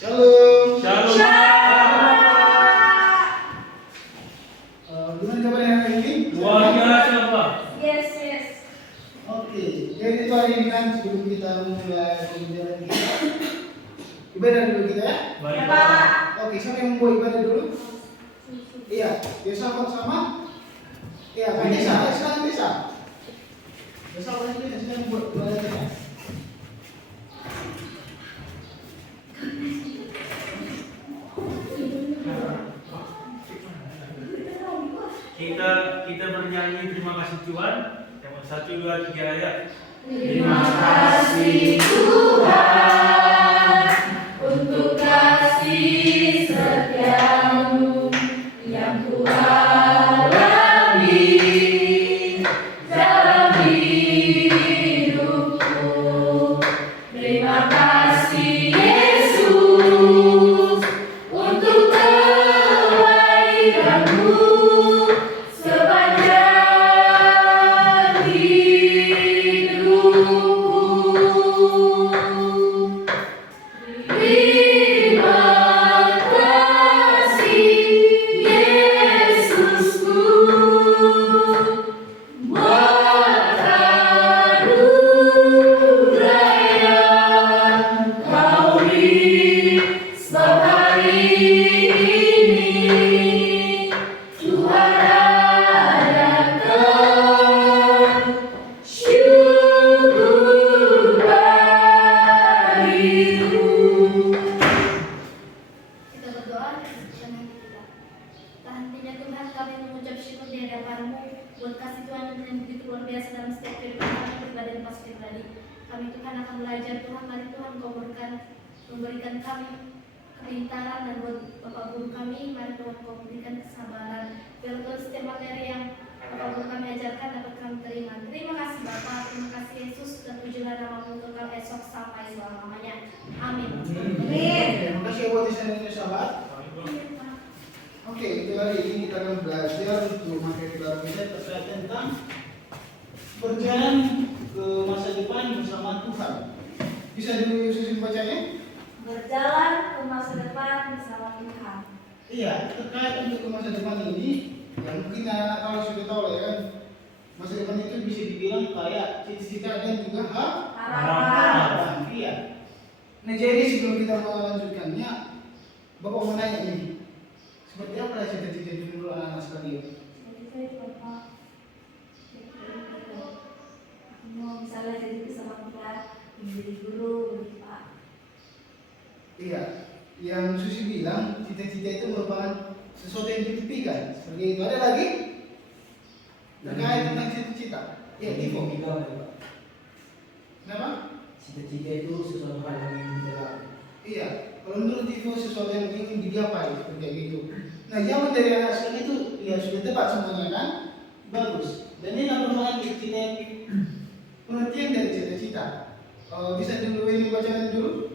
Shalom. Shalom. Gimana kabarnya hari ini? Luar biasa, Pak. Yes. Oke, jadi itu hari ini kan sebelum kita mulai pembelajaran kita, ibadah dulu kita ya. Baik, Pak. Pak. Oke, siapa yang mau ibadah dulu? Iya, biasa sama? Iya, Kak Desa. Silakan Desa. Desa orang ini sedang buat ibadah kita. Kita bernyanyi terima kasih Tuhan. Yang 1, 2, 3 ayat. Terima kasih Tuhan untuk kasih setiamu yang Ku alami dalam hidupku. Terima kasih Yesus untuk kebaikan-Mu sepanjang hidupku. Terima kasih Yesusku buat anugerah yang Kau beri sebab hari ini Tuhan adakan syukur bagimu. Kita berdoa dengan kita. Hentinya Tuhan, kami mengucap syukur di hadapan-Mu buat kasih Tuhan yang begitu luar biasa dalam setiap kehidupan kami pribadi dan pas pribadi. Kami Tuhan akan belajar Tuhan, mari Tuhan Kau memberikan kami kepintaran, dan buat Bapak Guru kami, mari Tuhan Kau berikan kesabaran. Biar Tuhan setiap materi yang Bapak Guru kami ajarkan dapat kami terima. Terima kasih Bapak, terima kasih Yesus, dan pujilah nama-Mu kekal esok sampai selama-lamanya. Amin. Terima kasih buat Desa dan sahabat. Oke, itu hari ini kita akan belajar untuk materi baru kita terkait tentang berjalan ke masa depan bersama Tuhan. Bisa dulu Yesus bacanya? Berjalan ke masa depan bersama Tuhan. Iya, terkait untuk ke masa depan ini, yang mungkin anak kalau sudah tahu ya kan, masa depan itu bisa dibilang kayak cita-cita dan juga harapan. Iya. Nah jadi sebelum kita melanjutkannya, Bapak mau nanya nih, seperti apa cita-cita dulu anak-anak sekalian? Mau misalnya jadi bersama Tuhan, menjadi guru, menjadi Pak. Iya, yang Susi bilang cita-cita itu merupakan sesuatu yang diimpikan. Seperti itu ada lagi terkait tentang cita-cita. Iya, Ivo. Kenapa? Cita-cita itu sesuatu hal yang ingin kita lakukan. Iya, kalau menurut Ivo sesuatu yang ingin digapai seperti itu. Nah, jawaban dari anak sekalian itu ya sudah tepat semuanya kan? Bagus. Dan ini merupakan cita-cita yang pengertian dari cita-cita. Bisa dulu ini bacakan dulu.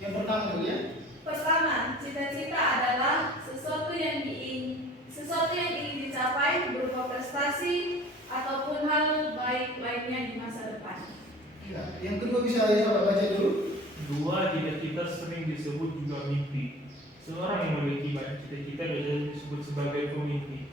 Yang pertama dulu ya. Pertama, cita-cita adalah sesuatu yang ingin dicapai berupa prestasi ataupun hal baik lainnya di masa depan. Iya. Yang kedua bisa sahabat baca dulu. 2, cita-cita sering disebut juga mimpi. Seorang yang memiliki banyak cita-cita biasanya disebut sebagai pemimpi.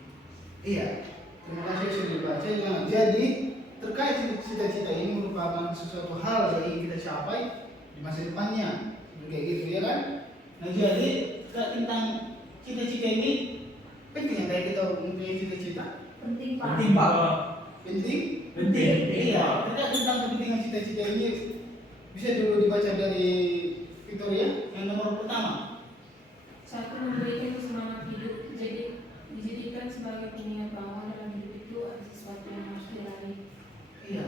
Iya. Terima kasih sudah dibaca. Nah, jadi terkait cita-cita ini merupakan sesuatu hal yang ingin kita capai di masa depannya. Kayak gitu ya kan? Nah jadi tentang cita-cita ini penting ya kayak kita mempunyai cita-cita. Penting Pak. Penting Pak. Penting? Penting. Iya. Terkait tentang kepentingan cita-cita ini bisa dulu dibaca dari Victoria yang nomor pertama. Satu, memberikan semangat hidup, jadi dijadikan sebagai pengingat bahwa dalam hidup itu ada sesuatu yang harus dilalui. Iya.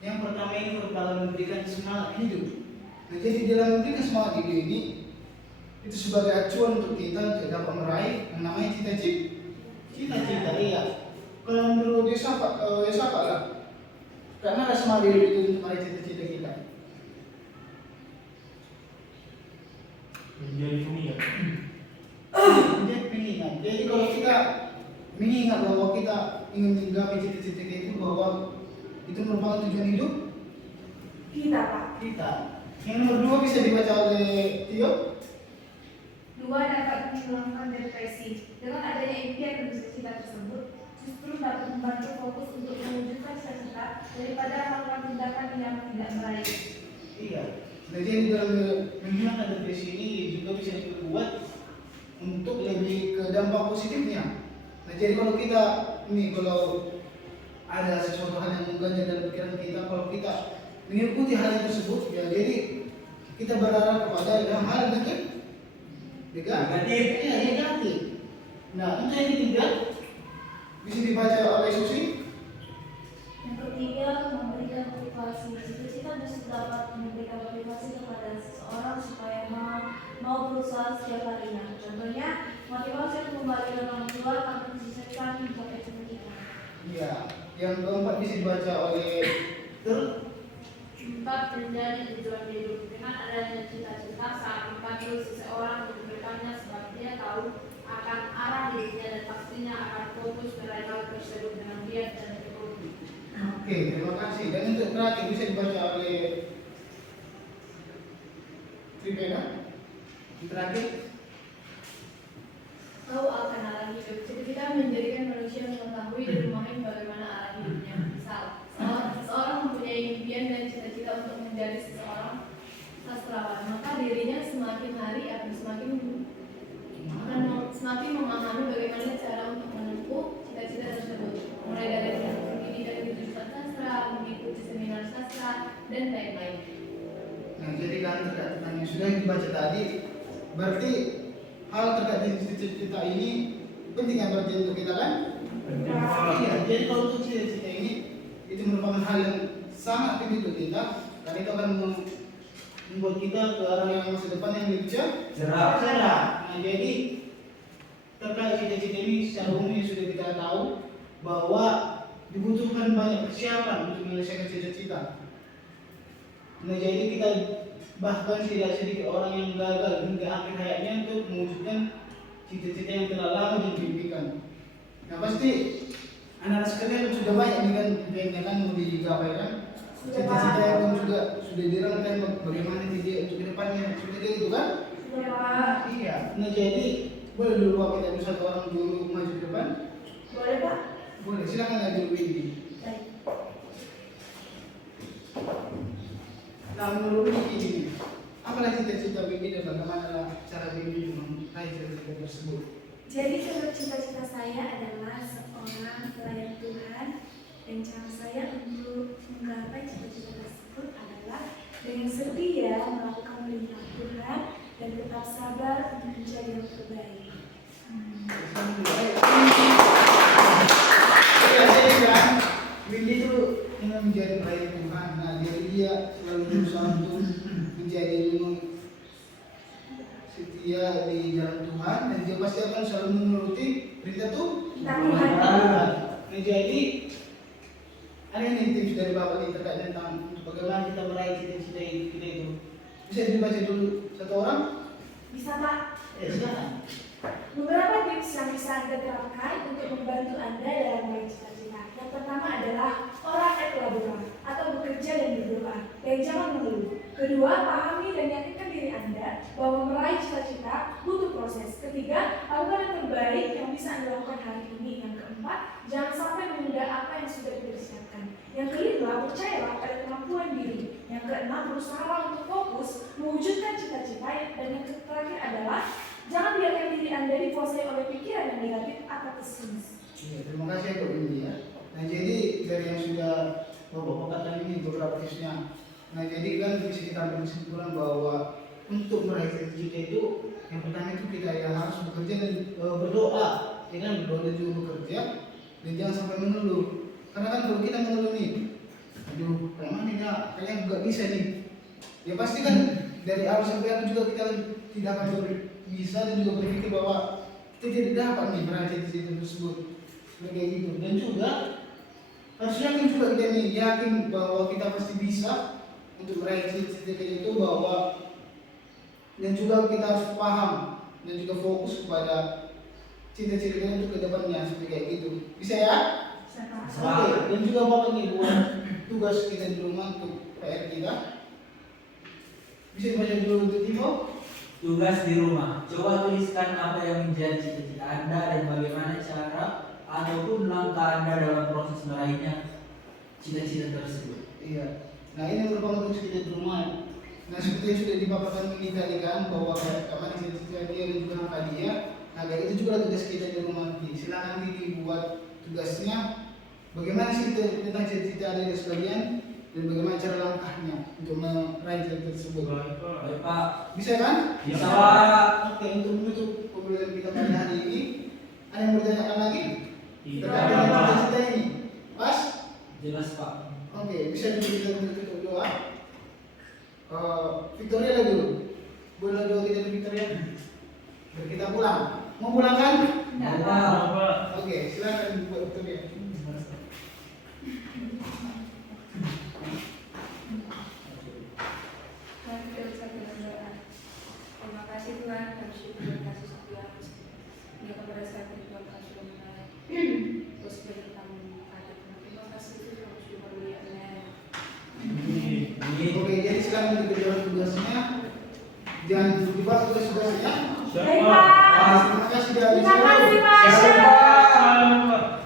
Yang pertama ini merupakan memberikan semangat hidup. Nah jadi dalam memberikan semangat hidup ini itu sebagai acuan untuk kita untuk dapat meraih yang namanya cita-cita. Iya. Kalau menurut Desa lah. Karena ada semangat hidup itu untuk meraih cita-cita kita. Menjadi pengingat. Menjadi pengingat. Jadi kalau kita mengingat bahwa kita ingin menggapai cita-cita itu, bahwa itu merupakan tujuan hidup Kita Pak. kita. Yang nomor 2 bisa dibaca oleh Tio. 2. Dapat menghilangkan depresi. Dengan adanya impian dan cita-cita tersebut, justru dapat membantu fokus untuk mewujudkan cita-cita daripada melakukan tindakan yang tidak baik. Iya. Jadi dalam menghilangkan depresi ini juga bisa diperbuat untuk lebih ke dampak positifnya. Nah jadi kalau kita ini kalau ada sesuatu hal yang mengganjal dalam pikiran kita, kalau kita mengikuti hal tersebut, ya jadi kita berharap kepada hal negatif. Ya, negatif. Nah untuk yang ketiga bisa dibaca oleh Susi. Yang ketiga, memberikan motivasi. Cita-cita justru dapat memberikan motivasi kepada seseorang supaya mau berusaha setiap harinya. Contohnya, motivasi untuk membagikan orang tua akan menyelesaikan mencapai cita-cita. Iya. Yang keempat bisa dibaca oleh Ter. 4. Menjadi tujuan hidup. Dengan adanya cita-cita saat membantu seseorang memberikannya sebab dia tahu akan arah dirinya dan pastinya akan fokus meraih hal tersebut dengan giat dan tekun. Oke, terima kasih. Dan untuk terakhir bisa dibaca oleh Tripena. Yang terakhir. Tahu akan arah hidup. Cita-cita menjadikan manusia mengetahui dan memahami bagaimana arah hidupnya. Misal, seseorang mempunyai impian dan cita-cita untuk menjadi seseorang sastrawan, maka dirinya semakin hari akan semakin memahami bagaimana cara untuk menempuh cita-cita tersebut. Mulai dari pendidikan di jurusan sastra, mengikuti seminar sastra, dan lain-lain. Nah, jadi kan terkait yang sudah dibaca tadi, berarti hal terkait dengan cita-cita ini penting ya berarti untuk kita kan? Iya, jadi kalau untuk cita-cita ini itu merupakan hal yang sangat penting untuk kita, karena itu akan membuat kita ke arah yang masa depan yang lebih cerah. Nah, jadi terkait cita-cita ini secara umum sudah kita tahu bahwa dibutuhkan banyak persiapan untuk menyelesaikan cita-cita. Nah, jadi kita bahkan tidak sedikit orang yang gagal hingga akhir hayatnya untuk mewujudkan cita-cita yang telah lama diimpikan. Nah, pasti anak-anak sekalian sudah banyak dengan impiannya kan mau digapai kan? Cita-cita yang juga sudah dirancang bagaimana dia untuk kedepannya sudah kayak gitu kan? Iya. Nah, jadi boleh dulu Pak kita bisa satu orang dulu maju ke depan? Boleh Pak? Boleh, silakan aja dulu ini. Baik. Nah, menurut ini, apalah cita-cita Bibi dan bagaimana cara Bibi meraih cita-cita tersebut? Jadi cita-cita saya adalah seorang pelayan Tuhan, dan cara saya untuk menggapai cita-cita tersebut adalah dengan setia melakukan perintah Tuhan dan tetap sabar untuk mencari yang terbaik. Ya, jadi kan, Bibi itu ingin menjadi pelayan Tuhan. Nah, jadi dia selalu berusaha untuk menjadi setia di jalan Tuhan dan dia pasti akan selalu menuruti perintah Tuhan. Nah, jadi ada yang tips dari Bapak ini terkait tentang bagaimana kita meraih cita-cita kita itu. Bisa dibaca dulu satu orang? Bisa Pak? Silakan. Beberapa tips yang bisa Anda terapkan untuk membantu Anda dalam meraih cita-cita. Yang pertama adalah orang ekolaboran atau bekerja dan berdoa dan jangan mengeluh. Kedua, pahami dan yakinkan diri Anda bahwa meraih cita-cita butuh proses. Ketiga, lakukan yang terbaik yang bisa Anda lakukan hari ini. Yang keempat, jangan sampai menunda apa yang sudah dipersiapkan. Yang kelima, percayalah pada kemampuan diri. Yang keenam, berusaha untuk fokus mewujudkan cita-cita. Dan yang terakhir adalah jangan biarkan diri Anda dikuasai oleh pikiran yang negatif atau pesimis. Ya, terima kasih untuk ini ya. Nah, jadi dari yang sudah Bapak katakan ini beberapa tipsnya. Nah, jadi kan bisa kita ambil kesimpulan bahwa untuk meraih cita-cita itu yang pertama itu kita ya harus bekerja dan berdoa, ya kan, berdoa dan juga bekerja dan jangan sampai mengeluh. Karena kan kalau kita mengeluh nih, aduh, kemana ya, kayaknya nggak bisa nih. Ya pasti kan dari awal sampai akhir juga kita tidak akan bisa dan juga berpikir bahwa kita tidak dapat nih meraih cita-cita tersebut. Kayak gitu. Dan juga harus yakin juga kita nih, yakin bahwa kita pasti bisa untuk meraih cita-cita itu, bahwa dan juga kita harus paham dan juga fokus kepada cita-cita kita untuk kedepannya seperti kayak gitu. Bisa ya? Oke. Dan juga Bapak nih buat tugas kita di rumah untuk PR kita. Bisa dibaca dulu untuk Timo. Tugas di rumah. Coba tuliskan apa yang menjadi cita-cita Anda dan bagaimana cara ataupun langkah Anda dalam proses meraihnya cita-cita tersebut. Iya. Nah ini merupakan tugas kita di rumah. Nah seperti yang sudah dipaparkan ini tadi kan bahwa kemana cita-cita dia dan juga langkah dia. Nah kayak itu juga tugas kita di rumah nanti. Silakan dibuat tugasnya. Bagaimana sih tentang cita-cita dari sekalian dan bagaimana cara langkahnya untuk meraih cita-cita tersebut. Baik Pak. Bisa kan? Bisa Pak. Oke, untuk menutup pembelajaran kita pada hari ini, ada yang mau ditanyakan lagi? Tidak. Terkait dengan cita-cita ini, pas? Jelas Pak. Oke, bisa kita tutup doa. Victoria lagi dulu. Boleh doa kita di Victoria? Biar kita pulang. Mau pulang kan? Enggak, Mau, Pak. Pak. Oke, silakan buat Victoria. Mari kita ucapkan doa. Terima kasih Tuhan, kami syukur dan kasih setiamu. Ini kepada saya Tuhan kami sudah menarik. Terus beri kami ada. Terima kasih Tuhan, kami syukur ya Ini Oke, jadi silakan dikerjakan tugasnya. Jangan lupa tugas-tugasnya. Siapa? Terima kasih dari Terima kasih, Pak. Siapa? Salam, Pak.